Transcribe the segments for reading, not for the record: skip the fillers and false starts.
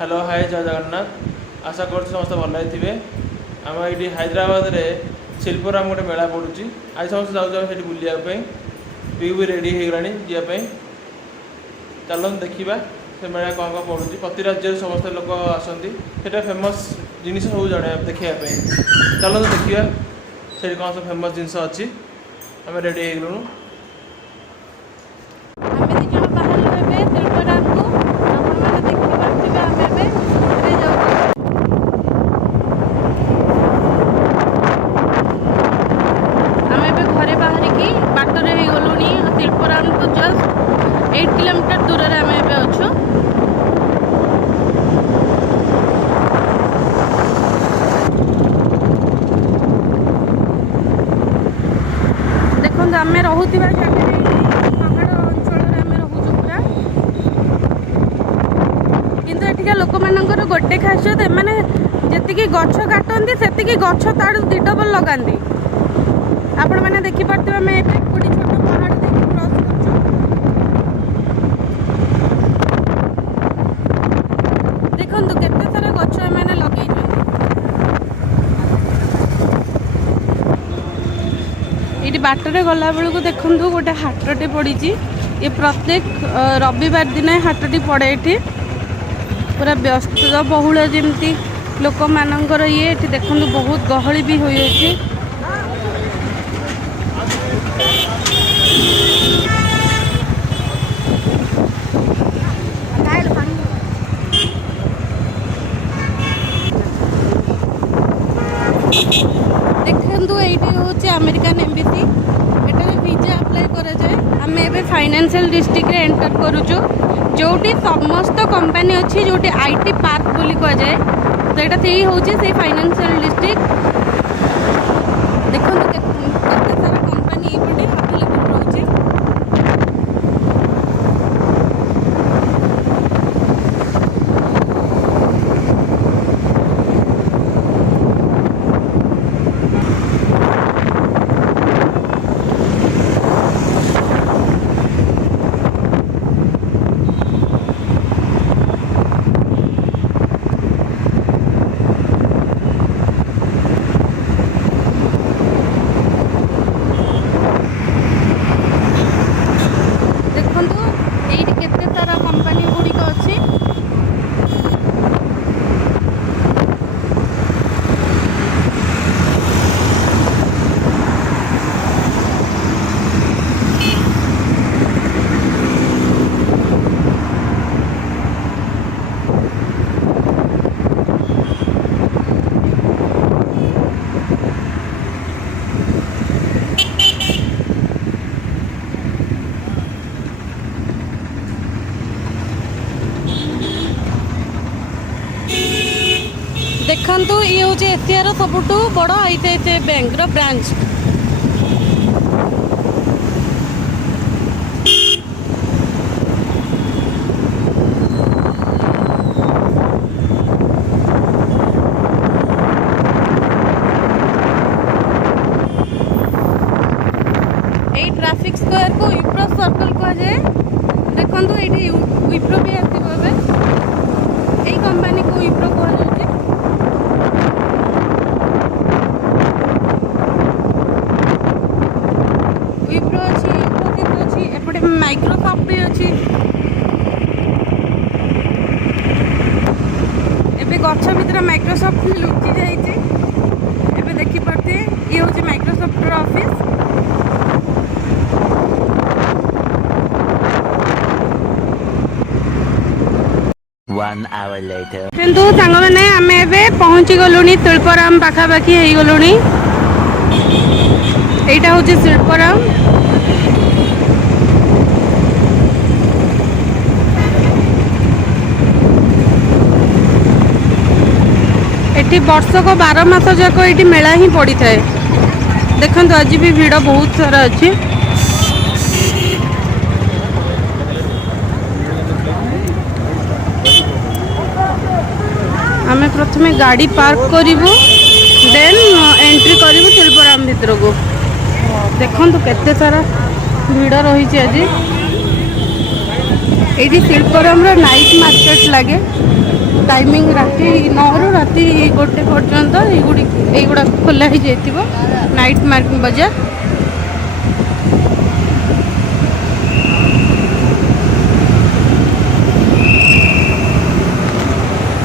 Hello hi जय जगन्नाथ आशा कर समस्त भल थे आम ये हैदराबाद में शिल्पराम गोटे मेला पड़ुची आज समस्त जाऊँ बुलापी पी भी रेडी हो गलानी जीवाई चलो देखा से मेला कौन कौन पड़ुची प्रति राज्य समस्त लोक आसती से फेमस जिन सब जन देखापी चलो देखा से कौन सब फेमस जिनस अच्छी आम रेडी हो गलुँ आम रोचा पहाड़ अंचल रोचु पूरा कि लोक मान गोटे खासियत एमाने जी गछ काटती से गछ ताड़ दी डबल लगाती आपण मैंने देखिपे आम गोटे छोट पहाड़ देखिए क्रॉस कर देखु केते सारा गछ एमाने लगे ये बाटर गला बेलू देखु गोटे हाटटे पड़ी ये प्रत्येक रविवार दिन हाटटी पड़े ये पूरा व्यस्त बहुल जमी लोक मानकर ये देखु बहुत गहली भी होइए देखु ये हूँ अमेरिकन एम्बेसी एटारे वीजा अप्लाई करा जाए आम ए फाइनेंशियल डिस्ट्रिक्ट रे एंटर करूचु जोटी समस्त कंपनी अच्छी जोटी आईटी पार्क बोली कह जाए तो यहाँ से हूँ से फाइनेंशियल डिस्ट्रिक्ट देखो केते सारा कंपनी ये अवेलेबल रोचे देखु ये हूँ एशियार सबुठ बड़ ICICI बैंक ब्रांच यही ट्रैफिक स्क्वायर को विप्रो सर्कल कह जाए देखु ये विप्रो भी आसो यही कंपनी को विप्रो कह जाए विप्रो अच्छी इन्फोसिस अच्छी एपटे माइक्रोसॉफ्ट भी अच्छी एबे गछ भितर माइक्रोसॉफ्ट लुचि जाइए एबे देखि पारते ये हूँ माइक्रोसॉफ्ट ऑफिस किंतु सांग मैंने आम एवं पहुँची गलु शिल्पराम पाखापाखि हो गलु यहाँ हूँ शिल्पराम एटी वर्षक 12 मास जाक ये मेला ही पड़ी थाए देखो आज भी भीड़ बहुत सारा अच्छी आम प्रथमे गाड़ी पार्क करूँ देन एंट्री करूँ शिल्पराम भितर को देखु केते सारा भिड़ रही आज ये शिल्पराम नाइट मार्केट लगे टाइमिंग राति 9 रु राति 1 पर्यंत এইগুড়া খোলা হয়ে যাই नाइट मार्केट बाजार।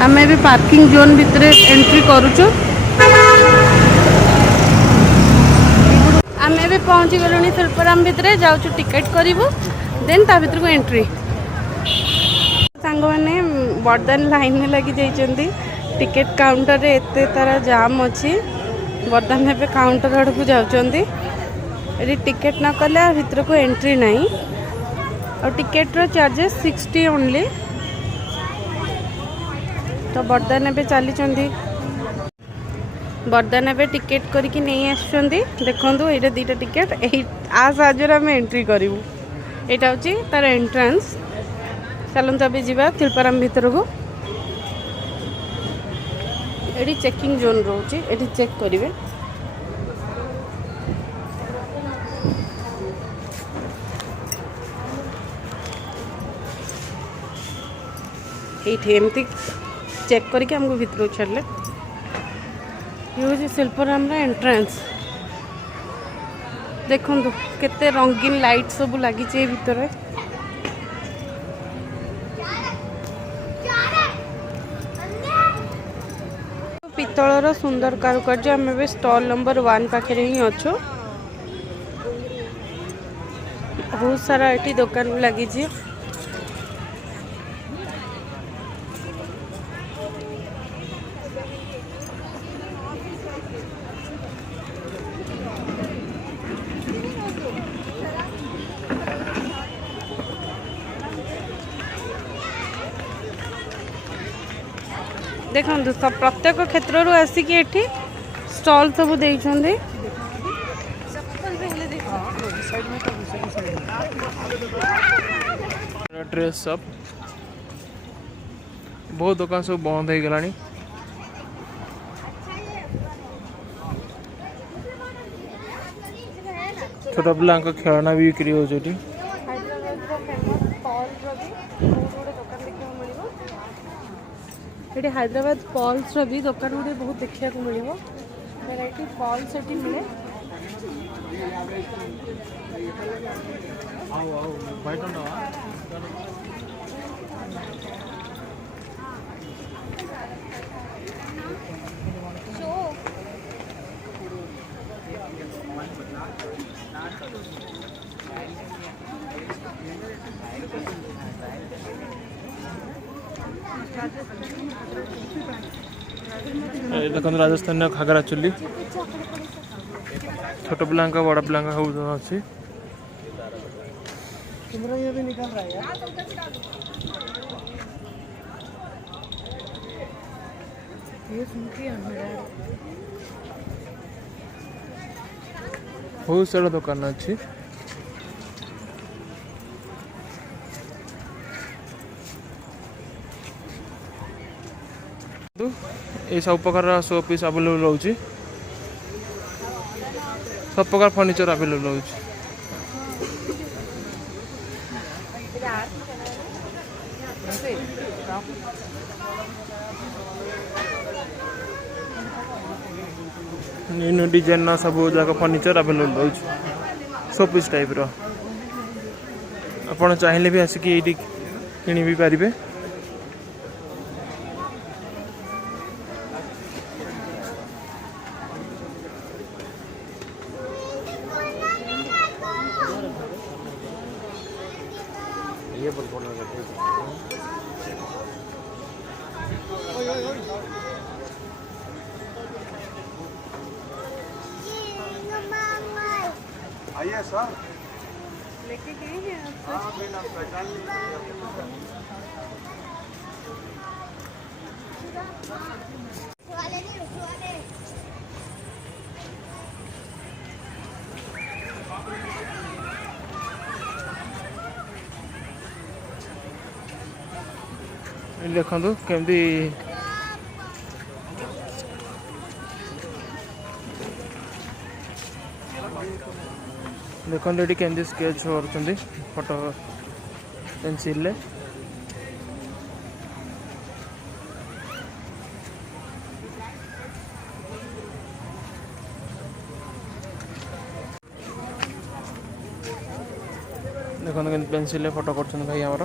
आम ए पार्किंग जोन भितर एंट्री करुचु। आम ए पहुँची गलु शिल्पराम भितर जाऊँ टिकेट करूँ देन ता भर को एंट्री। सांग मैंने बर्दान लाइन में लगी जाइए टिकेट काउंटर रे एते तारा जाम अच्छी बर्दान ए काउंटर आड़ को जाऊँगी टिकेट न कले भीतर को एंट्री नहीं और टिकेट रो चार्जेस 60 ओनली। तो बर्दान ए चली बर्दान ए टिकेट करके नहीं आसुँच देखूँ ये दुईटा टिकेट आ साहाଯ୍ୟରେ आम एंट्री करूँ। यहाँ हूँ तार एंट्रांस। चलते अभी जावा शिल्पाराम भीतर को। ये चेकिंग जोन रोचे ये चेक करेंगे। ये एमती चेक करके हमको भीतर छाड़े। ये हूँ शिल्पाराम एंट्रांस। देखो केते रंगीन लाइट सब लगी भीतर। पितलर सुंदर कारुकार्य आम ए स्टॉल नंबर 1 पाखे ही अच्छु। बहुत सारा ये दुकान भी लगी। देखो सब प्रत्येक क्षेत्र आसिक स्टॉल सब देइछन्ते। ड्रेस शॉप बहुत दुकान सब बंद हो गलानी। छोट पिला खेलना भी बिक्री हो। ये हैदराबाद पॉल्स भी दुकान गुड़े बहुत देखा मिले। वेराइटी पॉल्स ये मिले। देखो राजस्थान घाघरा चुली छोट पिला बड़ पिला अच्छी। बहुत सारा दुकान अच्छी। ये सब प्रकार शो पीस अवेलेबल होची। सब प्रकार फर्निचर अवेलेबल होची। न्यू डिजाइन सब जाक फर्निचर अवेलेबल होची शो पीस टाइप रो। आपण चाहिए भी आसिक ये किणी भी पारिबे। आइए सर लेके गए हैं आप। देखो केमती देखो ये केमती स्केच कर फोटो पेनसिल। देखो पेनसिल फोटो कर भाई आमर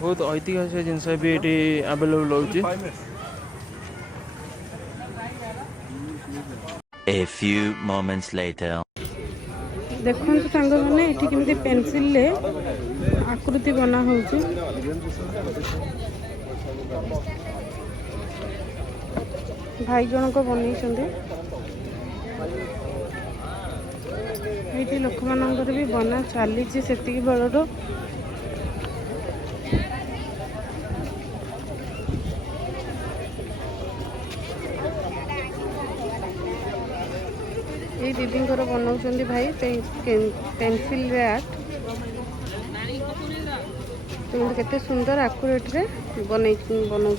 बहुत ऐतिहासिक जिनस भी ये अवेलेबल हो। A few moments later. देखो सांग मैंने ये केमी पेनसिल आकृति बना हो भाई जनक बनई ये लोक मानकर भी बना चली से बड़र ये दीदी बनाऊँ भाई पेनसिल आर्ट केते सुंदर आकुरेट रे बनाऊँ।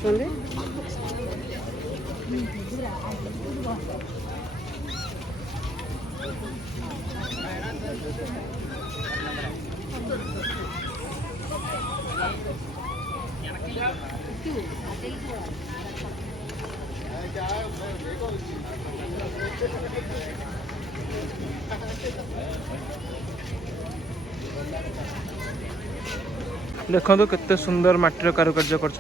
देखो तो कितने सुंदर माटीर कारुकार्य कर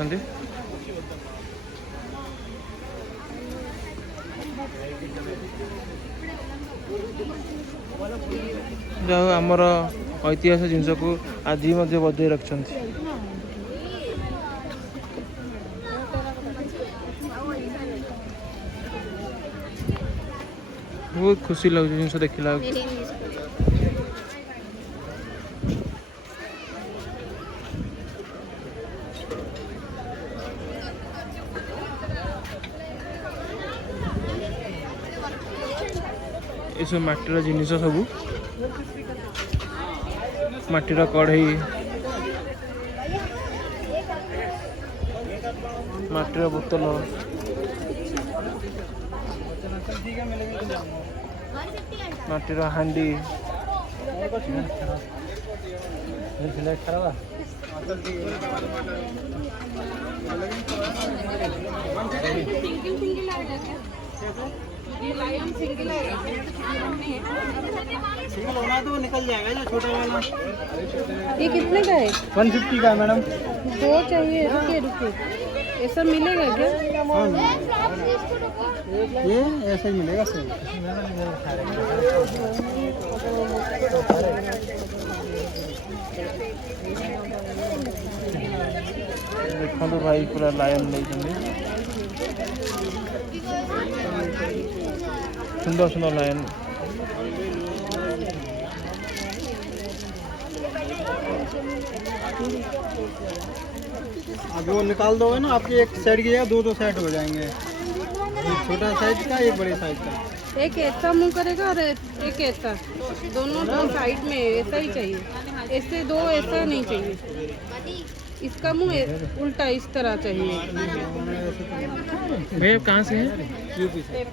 आमर ऐतिहासिक जिनस को आज बजाय रखिंट। बहुत खुशी लगे जिन देखला ये सब माटीर जिनिस सब माटीर कढ़ई माटीर बोतल माटीर हांडी सिंगल होना तो निकल जाएगा जो छोटा वाला। ये कितने का है? 150 का है मैडम। दो चाहिए। रुकिए रुकिए, ऐसा मिलेगा क्या? ये ऐसा ही मिलेगा सर। देखो तो भाई पूरा लायन नहीं सुंदर सुंदर लायन अभी वो निकाल दोगे ना आपकी एक साइड की जगह दो साइड हो जाएंगे। एक छोटा साइज का एक बड़े साइज का। एक ऐसा मुंह करेगा और एक ऐसा, दोनों साइड में ऐसा ही चाहिए। ऐसे दो ऐसा नहीं चाहिए, इसका मुंह उल्टा इस तरह चाहिए। भैया कहाँ से है? यूपी से।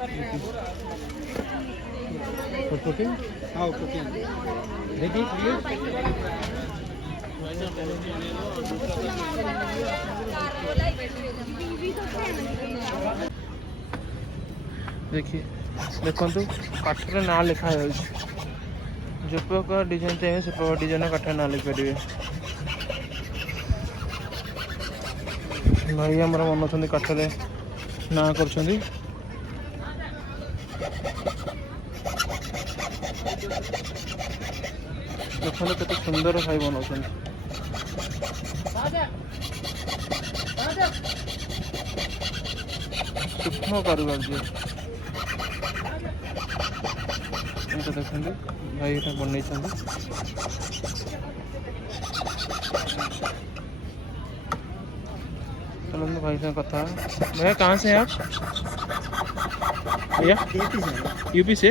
हाँ देखिए देखो काठर ना लिखा है जो प्रकार डिजाइन चाहिए से प्रकार डिजाइन काठर ना लिखिपारे। भाई आम मन काठर ना कर देखो केते सुंदर भाई बनाऊँ सूक्ष्म कारुकार्य देखते भाई ये बन चलो भाई से कथा। भैया कहाँ से हैं आप? भैया यूपी से?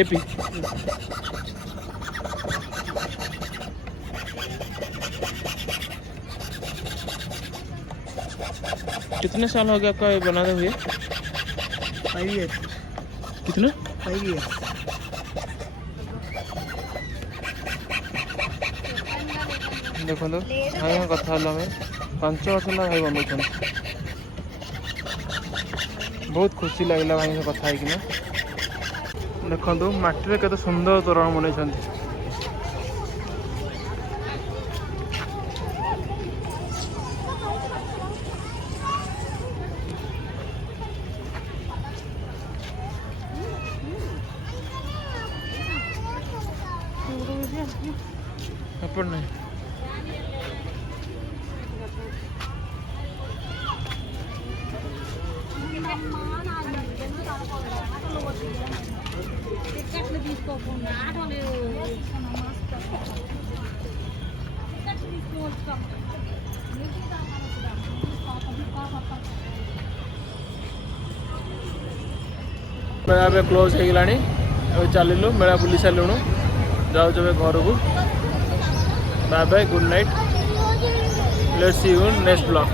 एपी। कितने साल हो गया आपका ये बनाते हुए? 5 years. कितना? 5 years. देखो भाई कथा हल 5 वर्ष है भाई बनाऊँ बहुत खुशी लगे भाई कथा देखो मटी के सुंदर तोरण बनई अपन नहीं मेला क्लोज हो गला चलू मेला बुली सारूँ जाऊँ घर को bye bye good night let's see you next blog.